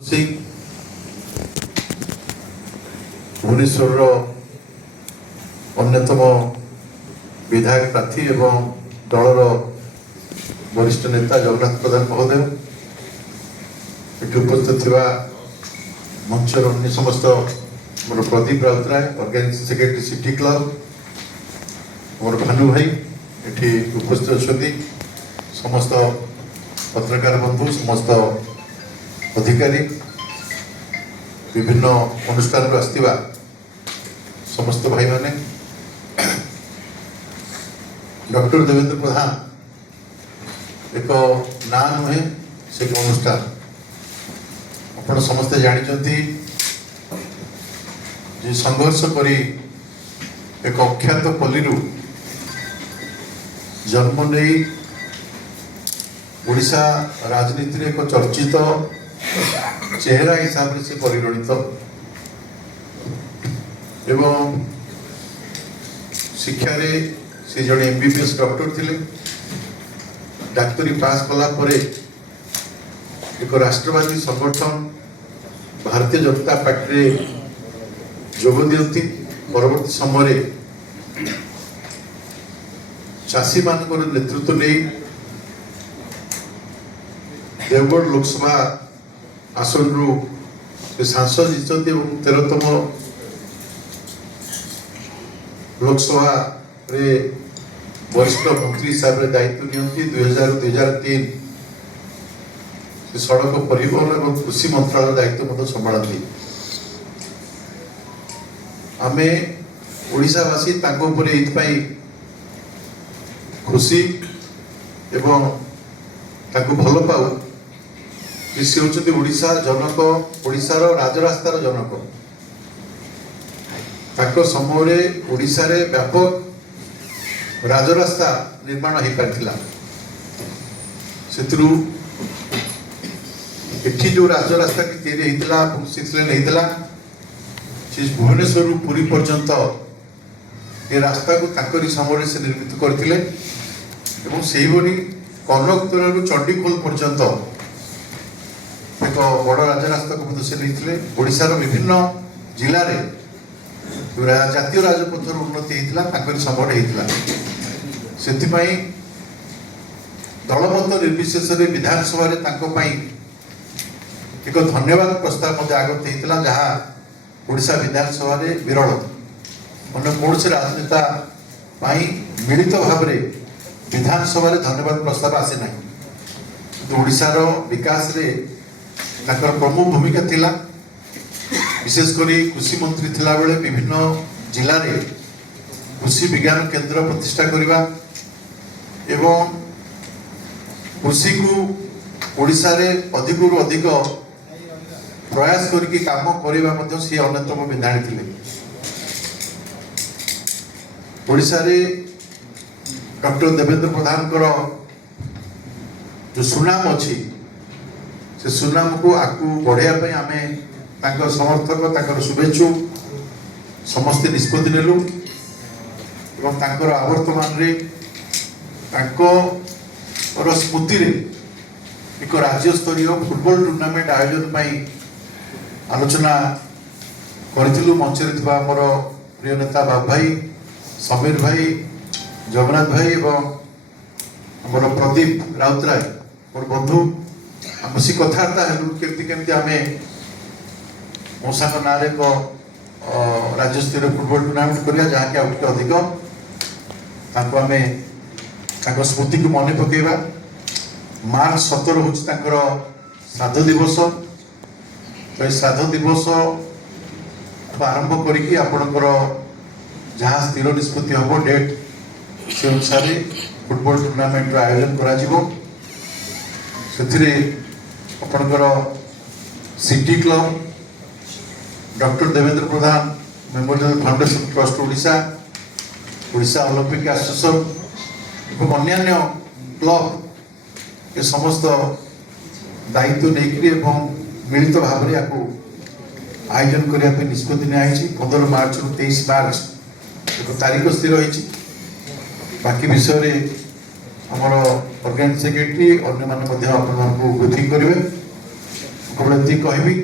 सिंह भुवनेश्वर अन्यतम विधायक प्रार्थी एवं दलर वरिष्ठ नेता जगन्नाथ प्रधान महोदय उपस्थित मंचर अन्य समस्त मोर Pradeep Routray organising secretary city club मोर भानु भाई ये उपस्थित अच्छा समस्त पत्रकार बंधु समस्त अधिकारी विभिन्न अनुष्ठान आसवा समस्त भाई माने डॉक्टर देवेंद्र प्रधान एक ना नुहे से अनुष्ठान आप समस्ते जानते संघर्ष करी एक अख्यात पल्ली जन्म नहीं ओडिशा राजनीति एक चर्चित चेहरा हिसाब से परिगणित एवं शिक्षा रे से जड़े एमबीबीएस डॉक्टर थिले डाक्तरी पास कला परे एक राष्ट्रवादी संगठन भारतीय जनता पार्टी जोग दियंती परवर्ती समय चाषी मान नेतृत्व नहीं देवगढ़ लोकसभा आसन रु सांसद जीतती 13तम लोकसभा रे वरिष्ठ मंत्री हिसाब से दायित्व नियंती 2000-2003 सड़क परिवहन और कृषि मंत्रालय दायित्व संभालती आम ओडिशावासी खुशी एवं भल पाऊ कि सी होती ओडिशा जनक ओडिशार राजरास्तार जनक ताको समय ओडिशा रे व्यापक राजरास्ता निर्माण हो पारथिला सेतिरु एठी जो राजरास्ता की तैयारी हेतिला सिक्सलेन हेतिला से भुवनेश्वर पुरी पर्यंत ये रास्ता को ताकरी समय से निर्मित करथिले एवं सेही भली कनकतरु चंडीखोल पर्यंत एक बड़ राजरास्ता को से नहीं ओडिशार विभिन्न जिले में जातीय राजपथर उन्नति होता समय होता से दलमत निर्विशेष विधानसभा एक धन्यवाद प्रस्ताव आगत होता जहाँ ओडिशा विधानसभा विरल अन्य कौन से राजनेता मिलित भाव में विधानसभा धन्यवाद प्रस्ताव आसे ना ओडिशार विकास रे प्रमुख भूमिका थिला विशेषकर कृषि मंत्री थिला बेले विभिन्न जिले में कृषि विज्ञान केंद्र प्रतिष्ठा करने एवं कृषि को ओडिशा रे अधिक अधिक प्रयास करके काम करने सी अन्यतम विधानी थिले ओडिशा रे डॉक्टर देवेंद्र प्रधान जो सुनाम अच्छी से सुनाम को आगू बढ़ाई आम समर्थक शुभेच्छु समस्ते निष्पत्ति नेलु आवर्तमान स्मृति रे एक राज्य स्तरीय फुटबॉल टूर्नामेंट आयोजन आलोचना करूँ मंचर मोर प्रिय नेता बाबू भाई समीर भाई जगन्नाथ भाई एवं मोर प्रदीप राउतराय मोर बंधु आम सी कथबार्ता केमती आम मौसा ना एक राज्य स्तरीय फुटबॉल टूर्नामेंट करा जहाँकि अधिक आम स्मृति को मन पकेवा मार्च 17 हूँ श्राद्ध दिवस तो श्राद्ध दिवस आरंभ करके आपणकर जहाँ स्थिर निष्पत्ति हम डेट से अनुसार फुटबॉल टूर्नामेंट आयोजन कर city club doctor Devendra Pradhan memorial foundation trust Odisha Odisha Olympic association और अन्य क्लब ये समस्त दायित्व नहीं मिलित भाव में आयोजन करने निष्पत्ति नहीं 15 मार्च रु 23 मार्च एक तारीख स्थिर होती बाकी विषय आमर ऑर्गेनाइजिंग सेक्रेटरी अन्य ब्रीफिंग करेंगे କେବଳ ଏତିକି କହିବି